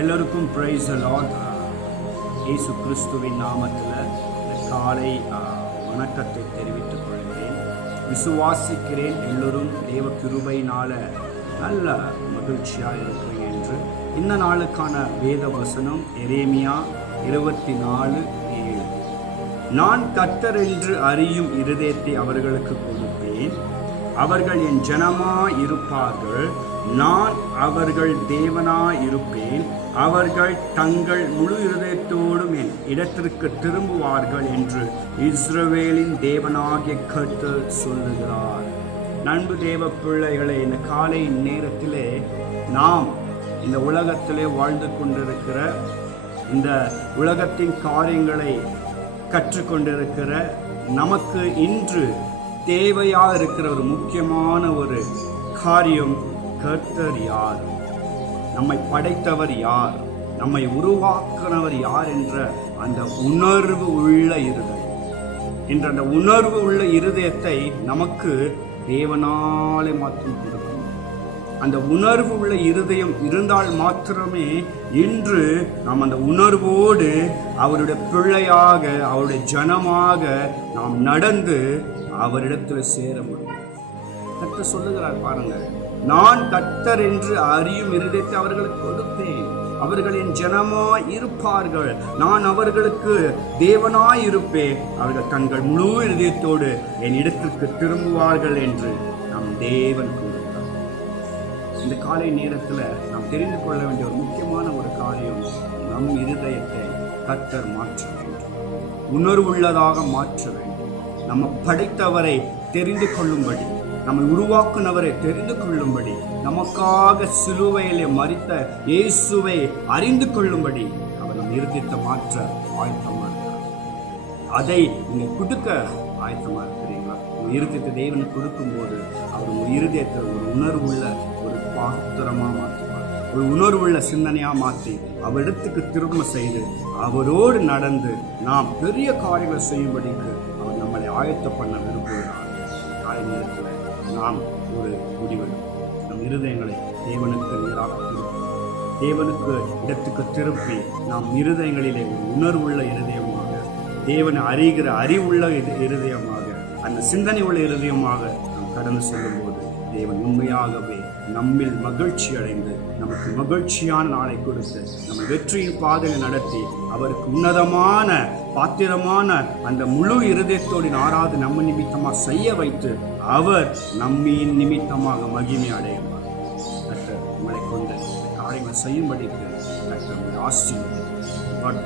எல்லோருக்கும் praise the Lord. இயேசு கிறிஸ்துவின் நாமத்தில் காலை வணக்கத்தை தெரிவித்துக் கொள்கிறேன். விசுவாசிக்கிறேன் எல்லோரும் தேவ கிருபையினால நல்ல மகிழ்ச்சியாக இருக்கிறீங்க என்று. இந்த நாளுக்கான வேத வசனம் எரேமியா 24:7. நான் கர்த்தர் என்று அறியும் இருதயத்தை அவர்களுக்கு கொடுப்பேன், அவர்கள் என் ஜனமாயிருப்பார்கள், நான் அவர்கள் தேவனாயிருப்பேன், அவர்கள் தங்கள் முழு இருதயத்தோடும் என் இடத்திற்கு திரும்புவார்கள் என்று இஸ்ரவேலின் தேவனாகிய கர்த்தர் சொல்லுகிறார். நண்பு தேவ பிள்ளைகளை, இந்த காலை நேரத்திலே நாம் இந்த உலகத்திலே வாழ்ந்து கொண்டிருக்கிற, இந்த உலகத்தின் காரியங்களை கற்றுக்கொண்டிருக்கிற நமக்கு இன்று தேவையாக இருக்கிற ஒரு முக்கியமான ஒரு காரியம், கர்த்தர் யார், நம்மை படைத்தவர் யார், நம்மை உருவாக்கினவர் யார் என்ற அந்த உணர்வு உள்ள இருதயம். என்ற அந்த உணர்வு உள்ள இருதயத்தை நமக்கு தேவனாலே மாற்றம் கொடுக்கும். அந்த உணர்வு உள்ள இருதயம் இருந்தால் மாத்திரமே இன்று நாம் அந்த உணர்வோடு அவருடைய பிள்ளையாக, அவருடைய ஜனமாக நாம் நடந்து அவரிடத்தில் சேர முடியும். கர்த்தர் சொல்லுகிறார் பாருங்க, நான் கர்த்தர் என்று அறியும் இருதயத்தை அவர்களுக்கு கொடுப்பேன், அவர்கள் என் ஜனமாய் இருப்பார்கள், நான் அவர்களுக்கு தேவனாய் இருப்பேன், அவர்கள் தங்கள் முழு இருதயத்தோடு என் இடத்திற்கு திரும்புவார்கள் என்று நம் தேவன் கூறுகிறார். இந்த காலை நேரத்தில் நாம் தெரிந்து கொள்ள வேண்டிய ஒரு முக்கியமான ஒரு காரியம், நம் இருதயத்தை கர்த்தர் மாற்ற வேண்டும், உணர்வுள்ளதாக மாற்ற வேண்டும். நம்ம படைத்தவரை தெரிந்து கொள்ளும்படி, நம்மை உருவாக்குனவரை தெரிந்து கொள்ளும்படி, நமக்காக சிலுவையிலே மரித்த இயேசுவை அறிந்து கொள்ளும்படி அவர் நம் இருதயத்தை மாற்ற ஆயத்தமாக இருக்கிறார். அதை நீங்க கொடுக்க ஆயத்தமா இருக்கிறீங்களா? உங்க இருதயத்தை தேவனுக்கு கொடுக்கும்போது அவர் உங்க இருதயத்தை ஒரு உணர்வுள்ள ஒரு பாத்திரமா மாற்றுவார், ஒரு உணர்வுள்ள சிந்தனையா மாற்றி அவரிடத்துக்கு திரும்ப செய்து அவரோடு நடந்து நாம் பெரிய காரியங்களை செய்யும்படிக்கு அவர் நம்மளை ஆயத்த பண்ண விரும்புகிறார். காலை நேரத்தில் நாம் ஒரு முடிவெடுப்போம். நம் இருதயங்களை தேவனுக்கு நேராக திருப்பி, தேவனுக்கு இடத்துக்கு திருப்பி நாம் இருதயங்களிலே ஒரு உணர்வுள்ள இருதயமாக, தேவனை அறிகிற அறிவுள்ள இருதயமாக, அந்த சிந்தனை உள்ள இருதயமாக நாம் கடந்து செல்லும்போது தேவன் உண்மையாகவே நம்மில் மகிழ்ச்சி அடைந்து நமக்கு மகிழ்ச்சியான நாளை கொடுத்து நம்ம வெற்றியின் பாதையை நடத்தி அவருக்கு உன்னதமான பாத்திரமான அந்த முழு இருதயத்தோடு ஆராது நம்ம நிமித்தமாக செய்ய வைத்து அவர் நம்மின் நிமித்தமாக மகிமை அடைவார். கர்த்தர் உங்களை கொண்டு காரியங்கள் செய்யும்படிக்கு கர்த்தர் ஆசீர்வதிப்பார்.